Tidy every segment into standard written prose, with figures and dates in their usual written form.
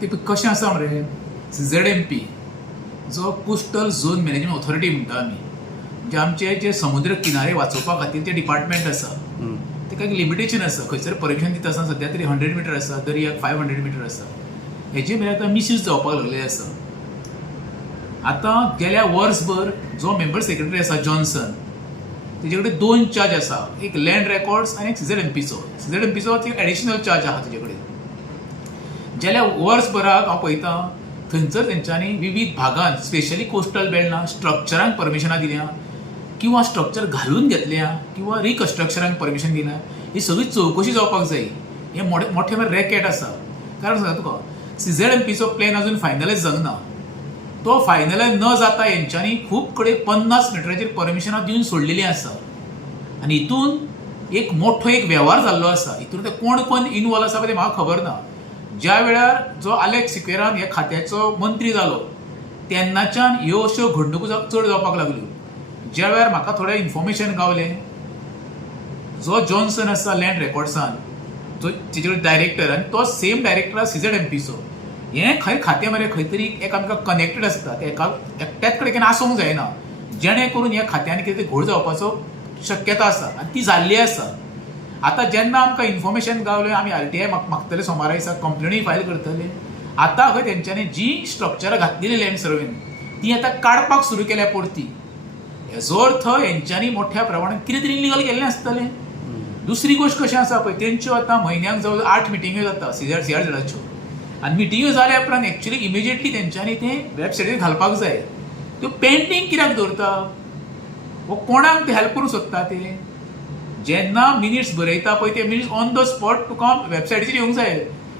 ते कशें आसा मरे CZMP जो कोस्टल झोन मॅनेजमेंट ऑथॉरिटी म्हणटा आमी, म्हणजे आमचे जे समुद्र किनारे वाचोवपा खातीर ते डिपार्टमेंट आसा तेका एक लिमिटेशन आसा. खंयसर परमिशन दिता आसतना सद्या तरी 100 मिटर आसा, दर्याक 500 मिटर आसा. हेजे मेरेन आतां मिसयूज जावपाक लागले आसा. आतां गेल्या वर्सभर जो मेंबर सेक्रेटरी आसा जॉन्सन, तेजे कडेन 2 चार्ज आसा, एक लँड रेकॉर्ड्स आनी एक CZMPचो एक एडिशनल चार्ज आहा तेजे कडेन. गेल्या वर्सभराक हांव पळयतां थंयसर तेंच्यांनी विविध भागांत स्पेशली कोस्टल बेल्टांत स्ट्रक्चरांक परमिशनां दिल्या किंवा स्ट्रक्चर घालून घेतल्या किंवा रिकन्स्ट्रक्शनाक परमिशन दिल्या. ही सगळी चवकशी जावपाक जाय. हे मोठे रॅकेट आसा. कारण सांगता तुका CZMPचो प्लॅन अजून फायनलायज जावंक ना. तो फायनलायज न जाता हेंच्यांनी खूब कडेन 50 मिटराचेर परमिशनां दिवन सोडलेलीं आसा. आनी हितून एक मोठो वेव्हार जाल्लो आसा. हितून ते कोण इनवॉल्व आसा पळय ते म्हाका खबर ना. ज्या वेळार जो आलेक्स सिक्वेरान ह्या खात्याचो मंत्री जालो तेन्नाच्यान ह्यो अश्यो घडणुको चड जावपाक लागल्यो. ज्या वेळार म्हाका थोडें इन्फॉर्मेशन गावलें, जो जॉन्सन आसा लँड रेकॉर्ड्सान, जो तेजे कडेन डायरेक्टर, आनी तो सेम डायरेक्टर आसा CZMPचो. हें खंय खातें मरे खंय तरी एकामेकां कनेक्टेड आसता. ते एकट्याच कडेन आसूंक जायना, जेणे करून ह्या खात्यांनी कितें घोड जावपाचो शक्यता आसा आनी ती जाल्ली आसा. आतां जेन्ना आमकां इन्फॉर्मेशन गावलें आमी RTI मागतले सोमारा दिसा कंप्लेनूय फायल करतले. आतां खंय तेंच्यांनी जी स्ट्रक्चरां घातलेली लँड सर्वेन ती आतां काडपाक सुरू केल्या परती. हेजो अर्थ हेंच्यांनी मोठ्या प्रमाणात कितें तरी इलिगल केल्लें आसतलें. दुसरी गोश्ट कशें आसा पळय, तेंच्यो आतां म्हयन्याक जवळ 8 मिटिंग्यो जाता CRZच्यो. आनी मिटिंग्यो जाल्या उपरांत एक्चुअली इमिजिएटली तेंच्यांनी तें वेबसायटीर घालपाक जाय. त्यो पेंडींग कित्याक दवरता? वो कोणाक ते हेल्प करूंक सोदता ते? जेन्ना मिनिट्स बरयता पळय ते मिनिट्स ऑन द स्पॉट तुका वेबसायटीचेर येवंक जाय.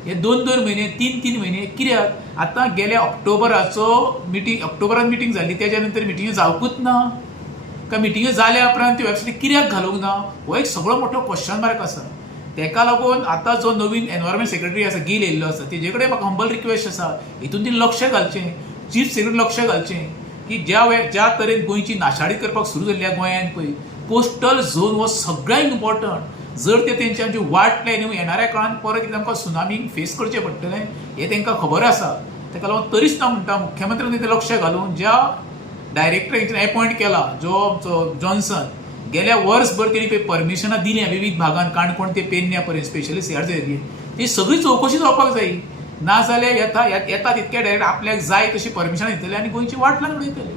हे 2 म्हयने 3 म्हयने कित्याक? आतां गेल्या ऑक्टोबरांत मिटींग जाल्ली, तेज्या नंतर मिटिंग्यो जावंकूच ना काय मिटिंग्यो जाल्या उपरांत ती वेबसायटी कित्याक घालूंक ना? हो एक सगळो मोठो क्वेश्चन मार्क आसा. तेका लागून आतां जो नवीन एनवायरमेंट सेक्रेटरी आसा गिल येयल्लो आसा, तेजे कडेन म्हाका हंबल रिक्वेस्ट आसा, हितून ती लक्ष घालचें, चीफ सेक्रेटरी लक्ष घालचें की ज्या तरेन गोंयची नाशाडी करपाक सुरू जाल्ल्या गोंयांत पळय कोस्टल झोन हो सगळ्यांत इम्पॉर्टंट. जर ते तेंच्यांची वाट लायन येणाऱ्या काळांत परत तांकां सुनामीक फेस करचें पडटलें हें तांकां खबर आसा. ताका लागून तरीच ना म्हणटा मुख्यमंत्र्यान तें लक्ष घालून ज्या डायरेक्टर अपॉयंट केला जो जॉन्सन, गेल्या वर्सभर तेणी परमिशनां दिल्या विविध भागांत, काणकोण ते पेडण्यां पर्यंत स्पेशली CRZ एरियेत. ती सगळी चवकशी जावपाक जायी. नाजाल्यार येता तितके डायरेक्ट आपल्याक जाय तशी परमिशनां दितले आनी गोंयची वाट लावन उडयतले.